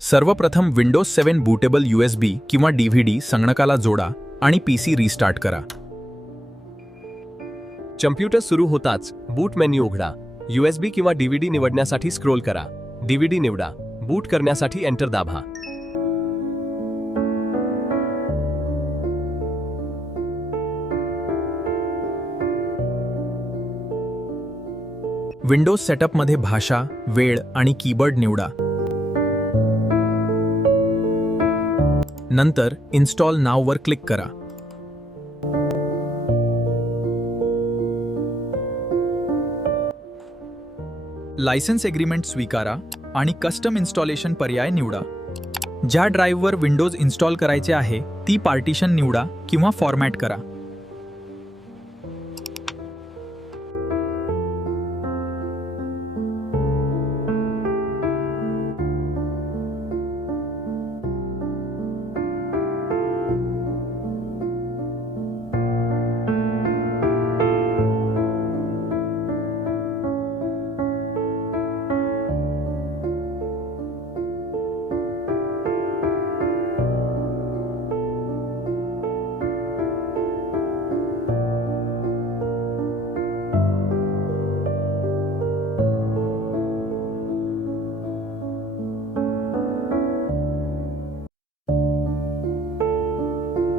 सर्वप्रथम Windows 7 bootable USB किंवा DVD संगणकाला जोडा आणि PC रिस्टार्ट करा. कम्प्युटर सुरू होताच बूट मेन्यू उघडा. USB किंवा DVD निवडण्यासाठी स्क्रोल करा. DVD निवडा. बूट करण्यासाठी एंटर दाबा. विंडोज सेटअपमध्ये भाषा, वेळ आणि कीबोर्ड निवडा. नंतर इन्स्टॉल नाववर क्लिक करा. लायसन्स एग्रीमेंट स्वीकारा आणि कस्टम इन्स्टॉलेशन पर्याय निवडा. ज्या ड्राईव्हवर विंडोज इन्स्टॉल करायचे आहे ती पार्टिशन निवडा किंवा फॉर्मॅट करा.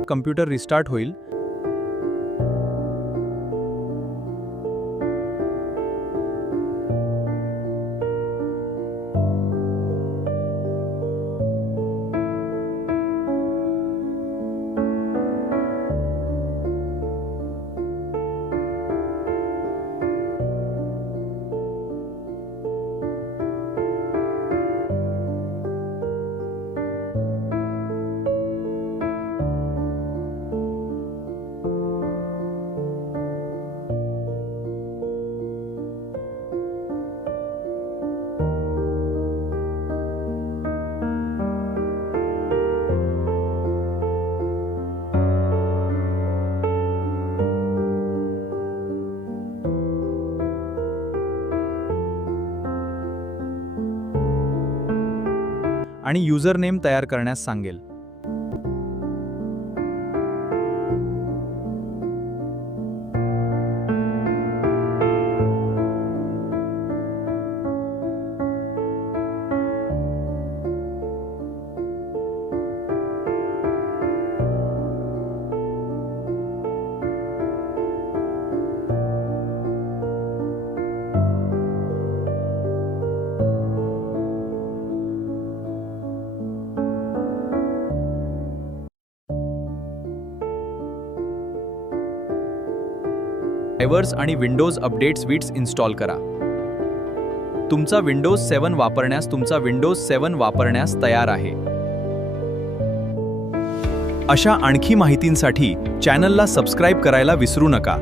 कम्प्युटर रिस्टार्ट होईल. आणि युजर नेम तयार करण्यास सांगेल. ड्रायव्हर्स आणि विंडोज अपडेट स्विट्स इन्स्टॉल करा. तुमचा विंडोज 7 वापरण्यास तयार आहे. अशा आणखी माहितींसाठी चॅनलला सबस्क्राईब करायला विसरू नका.